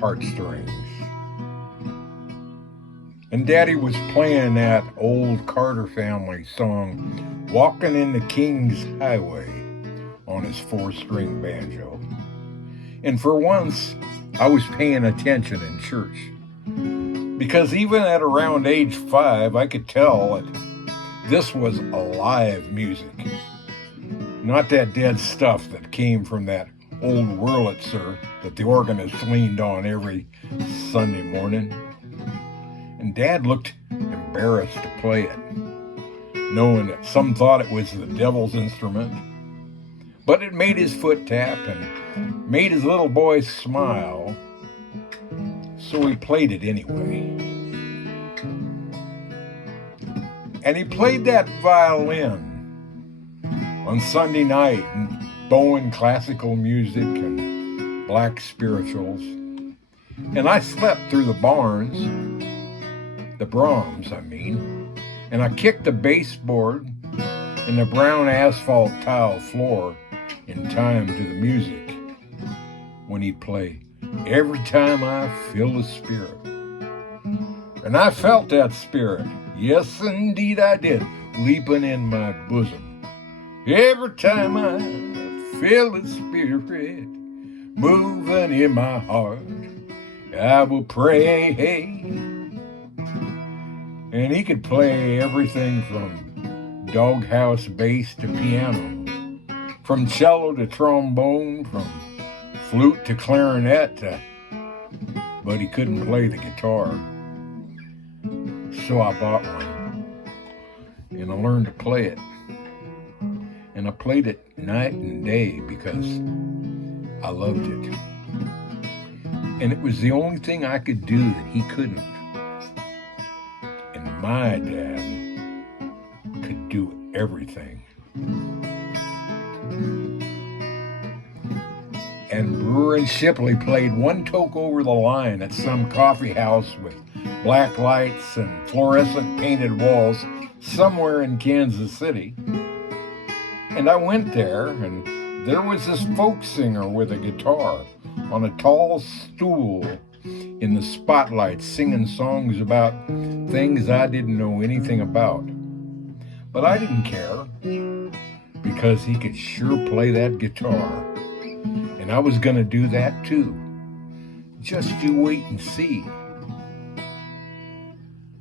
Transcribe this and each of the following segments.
heartstrings. And Daddy was playing that old Carter family song, Walking in the King's Highway, on his 4-string banjo. And for once, I was paying attention in church. Because even at around age 5, I could tell that this was alive music. Not that dead stuff that came from that old Wurlitzer that the organist leaned on every Sunday morning. And Dad looked embarrassed to play it, knowing that some thought it was the devil's instrument. But it made his foot tap and made his little boy smile, so he played it anyway. And he played that violin on Sunday night and Bowen classical music and black spirituals. And I slept through the Brahms, and I kicked the baseboard and the brown asphalt tile floor in time to the music when he'd play Every Time I Feel the Spirit. And I felt that spirit, yes indeed I did, leaping in my bosom. Every time I feel the spirit moving in my heart, I will pray. And he could play everything from doghouse bass to piano, from cello to trombone, from flute to clarinet, but he couldn't play the guitar. So I bought one, and I learned to play it. And I played it night and day because I loved it. And it was the only thing I could do that he couldn't. And my dad could do everything. And Brewer and Shipley played One Toke Over the Line at some coffee house with black lights and fluorescent painted walls somewhere in Kansas City. And I went there, and there was this folk singer with a guitar on a tall stool in the spotlight singing songs about things I didn't know anything about. But I didn't care, because he could sure play that guitar. And I was going to do that too. Just you wait and see.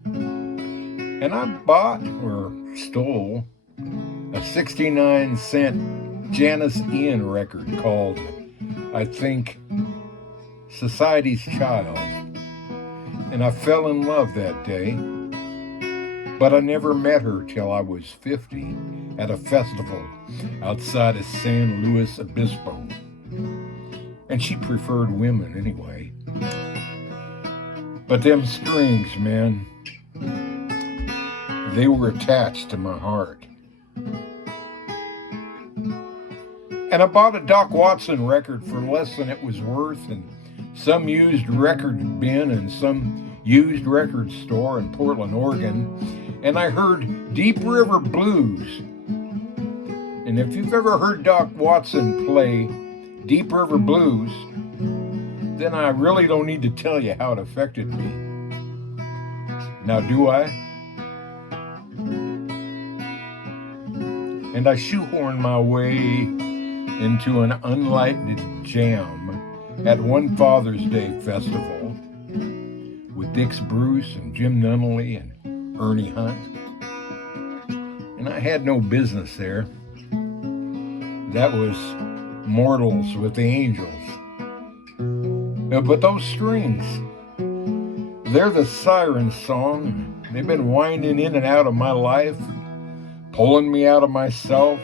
And I bought, or stole, a 69-cent Janis Ian record called, I think, Society's Child. And I fell in love that day. But I never met her till I was 50 at a festival outside of San Luis Obispo. And she preferred women anyway. But them strings, man, they were attached to my heart. And I bought a Doc Watson record for less than it was worth in some used record bin in some used record store in Portland, Oregon. And I heard Deep River Blues. And if you've ever heard Doc Watson play Deep River Blues, then I really don't need to tell you how it affected me. Now, do I? And I shoehorned my way into an unlighted jam at one Father's Day festival with Dix Bruce and Jim Nunnally and Ernie Hunt. And I had no business there. That was Mortals with the Angels. But those strings, they're the siren song. They've been winding in and out of my life, pulling me out of myself,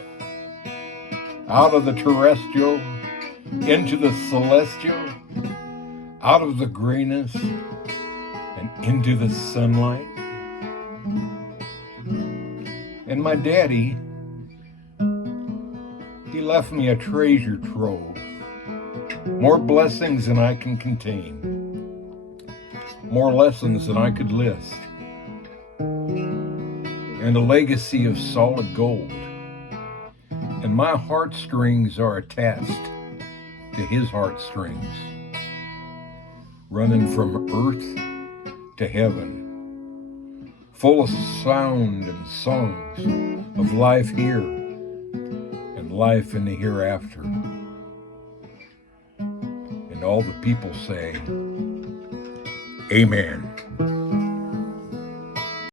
out of the terrestrial, into the celestial, out of the grayness, and into the sunlight. And my daddy, he left me a treasure trove, more blessings than I can contain, more lessons than I could list, and a legacy of solid gold. And my heartstrings are attached to his heartstrings. running from earth to heaven, full of sound and songs of life here and life in the hereafter. And all the people say, Amen.